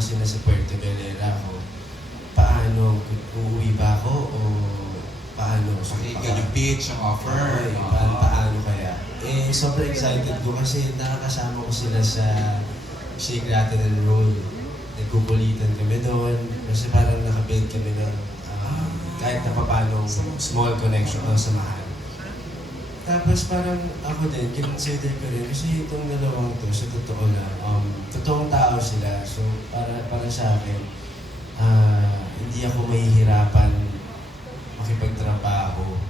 kasi nasa Puerto Galera ako. Paano, uuwi ba ako o paano? Pakinggan yung pitch, yung offer. Okay, paano kaya? Eh, sobrang excited ko kasi nakakasama ko sila sa Shake, Rattle and Roll. Nagkukulitan kami doon kasi parang nakabuild kami ng kahit na paano small connection o samahan. Tapos parang ako din, kinonsider ko rin kasi itong dalawang to, sa totoo lang, totoong tao sila. So para sa akin, hindi ako mahihirapan makipagtrabaho.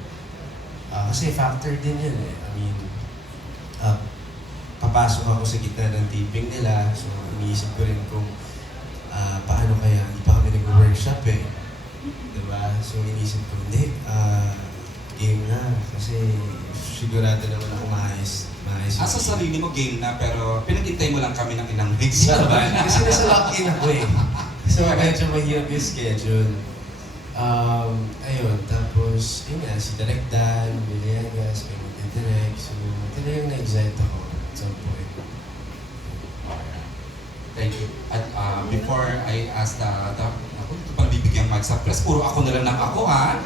Kasi factor din yun eh. I mean, papasok ako sa gitna ng taping nila, so iniisip ko rin kung paano kaya, hindi pa kami nag-workshop eh. Diba? So iniisip ko, hindi, game na. Kasi sigurado naman ako maayos. Sa sarili mo game na, pero pinag-intay mo lang kami ng ilang weeks. Kasi nasa lock-in ako eh. So medyo mahirap yung schedule. Ayun, tapos, yun nga, si Direk Dan, Villegas, may mag-direct. So, talagang na-excite ako at some point. Thank you. At before I ask ako, ito pang bibigyan mic sa press, puro ako na lang ng ako ha.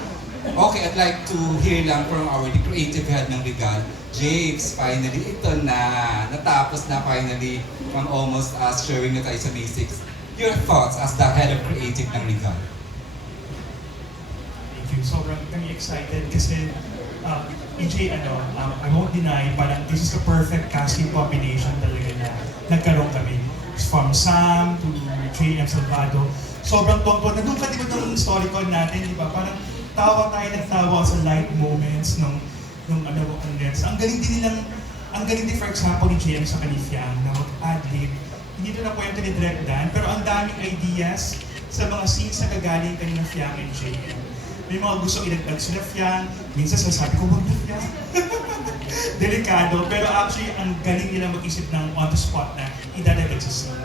Okay, I'd like to hear lang from our creative head ng Regal. James, finally, ito na. Natapos na finally from almost showing na tayo sa basics. Your thoughts as the head of creative ng Regal? Thank you. Sobrang kami excited kasi EJ, I won't deny, parang this is the perfect casting combination talaga na nagkaroon kami. From Sam to JM Salvado. Sobrang tuwang-tuwa. Nandun ka, di ba itong storycon natin, di ba? Parang tawa tayo ng tawa sa light moments nung ang Nets. Ang galing din for example ni JM sa Kalifyang na mag-adlib. Hindi ito na kwento ni Direk Dan, pero ang daming ideas sa mga scenes na gagaling kanina Fiang and JM. May mga gusto ilagdag sila Fiang, minsan sasabi ko, wag na Fiang. Delikado, pero actually ang galing nila mag-isip ng on the spot na idadagdag sa scene.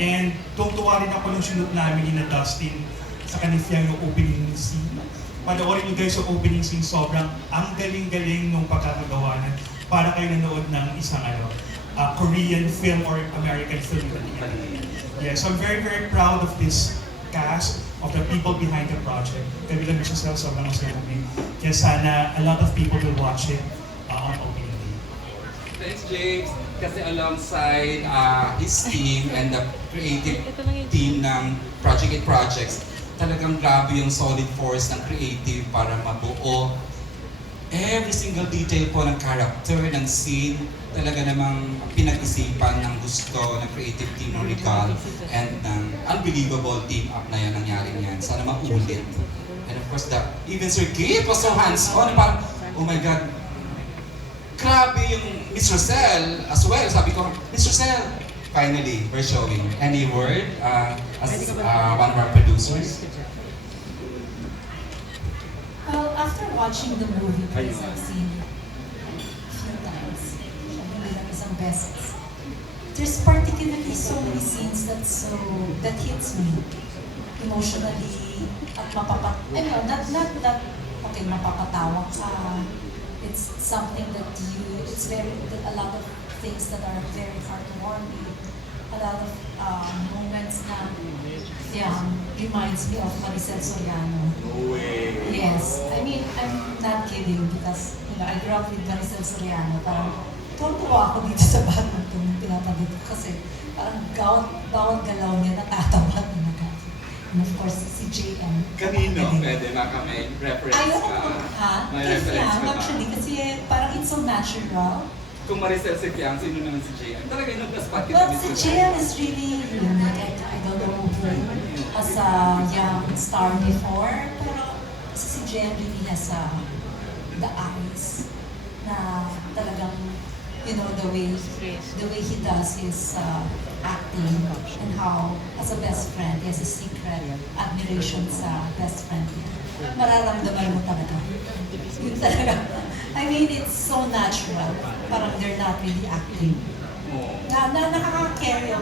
And tuwa rin ako nung sinut namin ni na Dustin sa Kalifyang yung opening scene. Panoorin nyo guys yung opening scene, sobrang ang galing-galing nung pagkakagawa na para kayo nanood ng isang Korean film or American film. Yeah, so I'm very, very proud of this cast, of the people behind the project. Kami lang sa sobrang masaya kami. Kaya sana a lot of people will watch it on opening day. Thanks, James. Kasi alongside his team and the creative team ng Project 8 Projects, talagang grabe yung solid force ng creative para mabuo every single detail po ng character, ng scene, talaga namang pinag-isipan ng gusto ng creative team ng Regal and ng unbelievable team up na yan nangyari niyan. Sana maulit. And of course, even Sir Kate was so hands-on. Parang, oh my God, grabe yung Mr. Cell as well. Sabi ko, Mr. Cell, finally, we're showing. Any word as one of our producers? Well, after watching the movie, because I've seen it a few times, syempre lang isang beses, there's particularly so many scenes that hits me emotionally at mapapatawa ka. It's something that a lot of things that are very heartwarming, a lot of moments na reminds me of Maricel Soriano. No way. Yes, I mean, I'm not kidding because, I grew up with Maricel Soriano. Parang tuwa ako dito sa batang ito nung pinapagod ko kasi parang bawat galaw niya natatawa at nagagawa. And of course, si JM. Kanino? Pwede baka may reference Ayoko ka? po, May Yes, reference yeah, ka ba? actually, kasi parang it's so natural. Kung Maricel si Fiang, sino naman si JM? Talaga yung nag-spot kita. Well, si JM is really unique. I don't know as a young star before, pero si JM really has the eyes na talagang, the way he does his acting and how, as a best friend, he has a secret admiration sa best friend niya. Mararamdaman mo talaga. Yun talaga. I mean, it's so natural. Parang they're not really acting. Nakaka-carry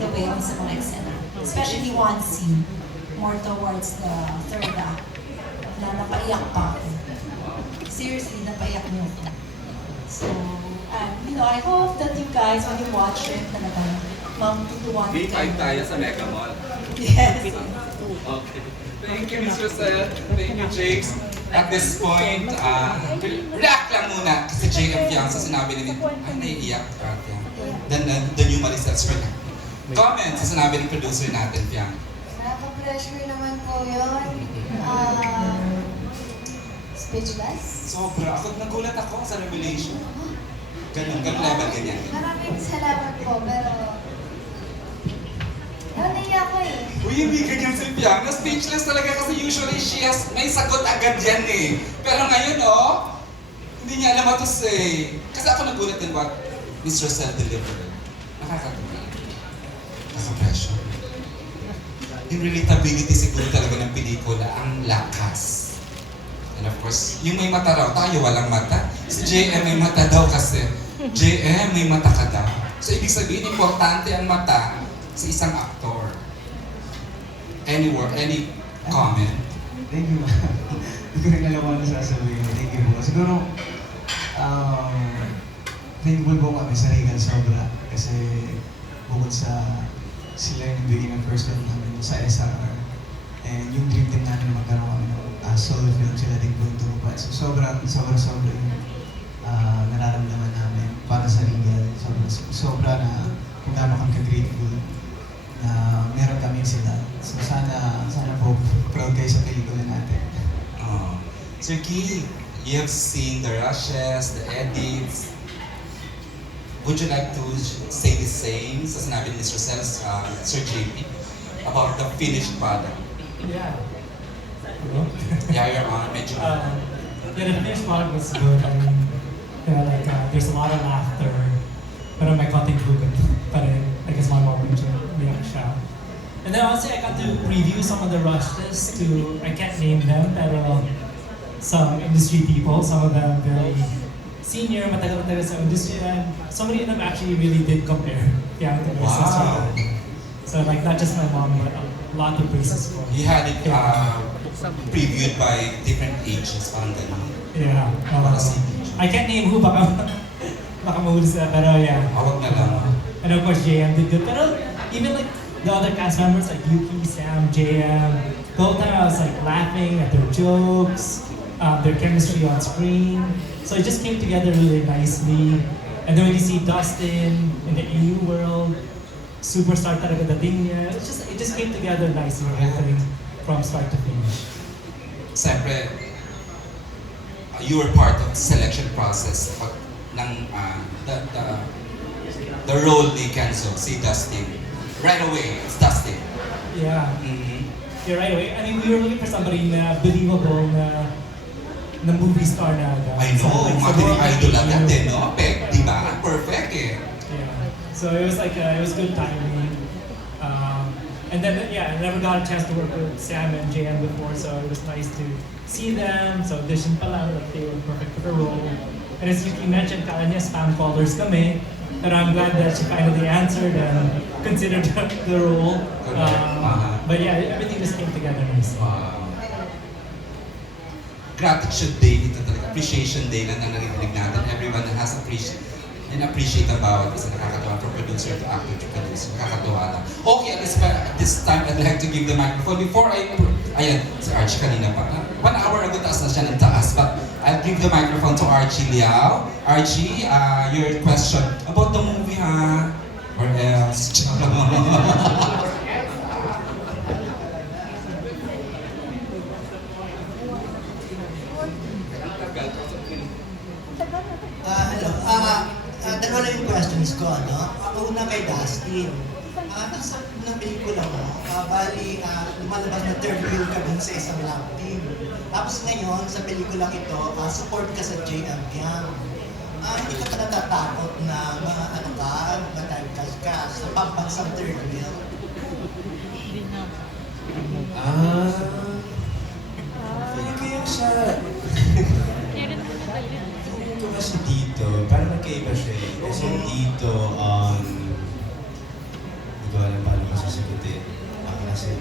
the way sa mga eksena. Especially one scene, more towards the third act, na napaiyak pa ako. Seriously, napaiyak niyo ako. So, I hope that you guys, when you watch it, talagang Tutuwa. Day 5 tayo sa Mega Mall. Yes. Okay. Thank you, Miss Rosel. Thank you, James. At this point, react lang muna kasi JM Fiang sa sinabi ni ay, naiiyak ka, Fiang. Then, the new Mariset's right. Comment sa sinabi ng producer natin, Fiang. Nakaka-pressure naman po yun. Speechless. Sobra. Ako nagulat ako sa revelation. Ganun level, ganyan. Maraming salamat po, pero... naiyak ko eh. Uy, hindi ganyan si Fiang. Na-speechless talaga kasi usually may sagot agad yan eh. Pero ngayon, hindi niya alam what to say. Kasi ako nagulat din what Miss Rosel delivered. Nakakatuwa. Nakaka-pressure. Yung relatability siguro talaga ng pelikula, ang lakas. And of course, yung may mata raw, tayo walang mata. Si JM may mata daw kasi. JM may mata ka daw. So ibig sabihin, importante ang mata sa isang aktor. Any word, any comment? Thank you. Hindi ko rin alam ano sasabihin. Thank you po. Siguro, thankful po kami sa Regal sobra. Kasi bukod sa sila yung bigay ng first film namin sa SRR. And yung dream team namin magkaroon kami ng solo film, sila din po yung tumupad. So sobra yung nararamdaman namin para sa Regal. Sobra na kung gaano kami ka-grateful na meron kami sila. So sana po proud kayo sa pelikula natin. Sir Key, you have seen the rushes, the edits. Would you like to say the same sa sinabi ni Ms. Rosel, Sir JP, about the finished product? Yeah. Hello? Yeah, you're on. Medyo. The finished product was good. I mean, there's a lot of laughter. Pero may konting hugot pa rin. I guess my mom medyo umiyak siya. And then also I got to preview some of the rushes to, I can't name them, pero some industry people, some of them very senior, matagal-matagal sa industry, and so many of them actually really did compare Fiang to my sister. So like not just my mom, but a lot of praises for You had it previewed by different ages, parang gano'n. Yeah. Para sa I can't name who, baka mahuli sila, pero yeah. Awag na lang. And of course, JM did good. Pero even like the other cast members like Yuki, Sam, JM, the whole time I was like laughing at their jokes, their chemistry on screen. So it just came together really nicely. And then when you see Dustin in the EU world, superstar talaga dating niya. It just came together nicely, I think, from start to finish. Siyempre, you were part of the selection process ng the role ni Kenzo, si Dustin. Right away, it's Dustin. Yeah. Mm-hmm. Yeah, right away. I mean, we were looking for somebody na believable na movie star na agad. I know, like, mga idol agad you din, no? Di ba? Perfect eh. Yeah. So it was like, it was good timing. And then, yeah, I never got a chance to work with Sam and JM before, so it was nice to see them. So audition pa lang, that they were perfect for the role. And as you mentioned, kala niya spam callers kami. But I'm glad that she finally answered and considered the role. But yeah, everything just came together nicely. Gratitude Day ito talaga. Appreciation Day lang na narinig natin. Everyone has appreciate about it. Kasi nakakatawa from producer to actor to producer. Nakakatawa lang. Okay, at this time, I'd like to give the microphone. Before ayan, si Archie kanina pa. 1 hour ago, taas na siya ng taas. But I'll give the microphone to Archie Liao. Archie, your question about the movie, ha? Or else? Hello. Dalawa lang yung questions ko, ano? Una kay Dustin. Nasa ng pelikula mo, bali, lumalabas na third wheel ka dun sa isang love team. Tapos ngayon, sa pelikulang ito, support ka sa JM Fiang. Hindi ka pa natatakot na ma-typecast ka sa pambansang third wheel? Feeling ko yung sa... Feeling ko kasi dito, parang magkaiba siya eh. Kasi dito, hindi ko alam paano ko sasagutin. Kasi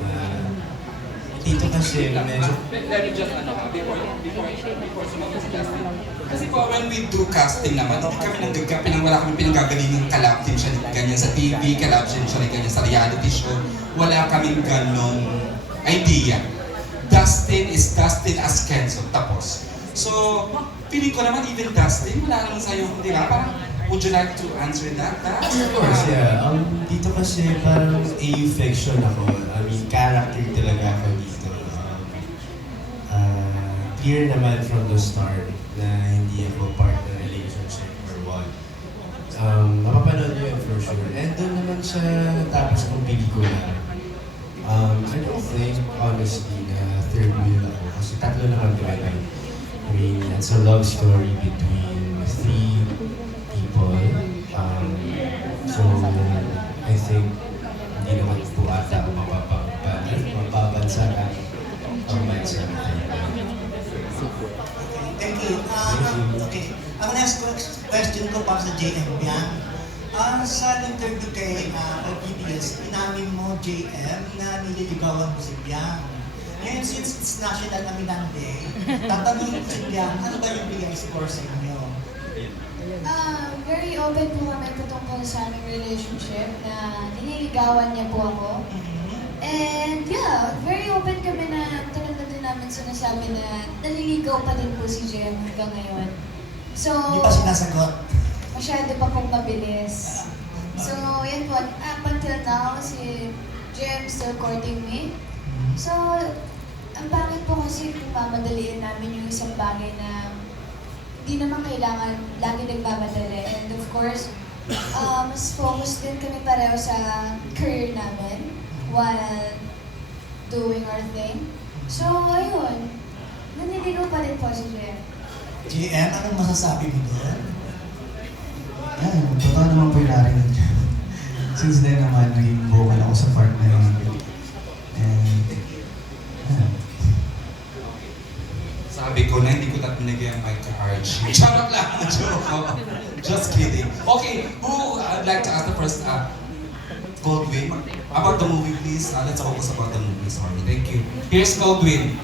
dito kasi medyo Let me just, before sumagot si Dustin. Kasi po, when we do casting naman, hindi kami wala kami pinanggagalingang kalab team siya ganyan sa TV, kalab team siya ganyan sa reality show. Wala kaming ganong idea. Dustin is Dustin as Kenzo, tapos. So, feeling ko naman even Dustin, wala naman sa'yo, di ba? Parang, would you like to answer that? of course, yeah. Dito kasi parang AU fiction ako. I mean, character talaga ako dito. Clear naman from the start na hindi ako part ng relationship or what. Mapapanood niyo yun for sure. And doon naman sa tapos ng pelikula, I don't think, honestly, na third wheel ako. Kasi tatlo naman kami. I mean, it's a love story between three people. So, I think hindi naman po ata ako mababansagan ang bansa. Thank you. Okay. Ang next question ko para sa JM Biang. Sa interview kay PBS, inamin mo, JM, na nililigawan mo si Biang. Ngayon, since it's National Aminang Day, tatanungin ko si Biang, ano ba yung bigay score sa inyo? Very open po kami patungkol sa aming relationship na nililigawan niya po ako. And yeah, very open kami na tulad na din namin sinasabi na naliligaw pa din po si Jem hanggang ngayon. So, Hindi pa sinasagot. masyado pa pong mabilis. So, yan po, up until now, si Jem still courting me. So, ang pangit po kasi kung mamadaliin namin yung isang bagay na di naman kailangan lagi nagmamadali. And of course, mas focused din kami pareho sa career namin while doing our thing. So, ayun. Naniligaw pa rin po si Jem. JM, anong masasabi mo doon? Yan, totoo naman po yung narinig niyo. Since then naman, naging vocal ako sa part na yun. And, yan. Sabi ko na hindi ko binigay ang mic to Archie. Charot lang, joke. Just kidding. Okay, who I'd like to ask the first, Goldwyn, about the movie please. Let's focus about the movie, sorry. Thank you. Here's Goldwyn.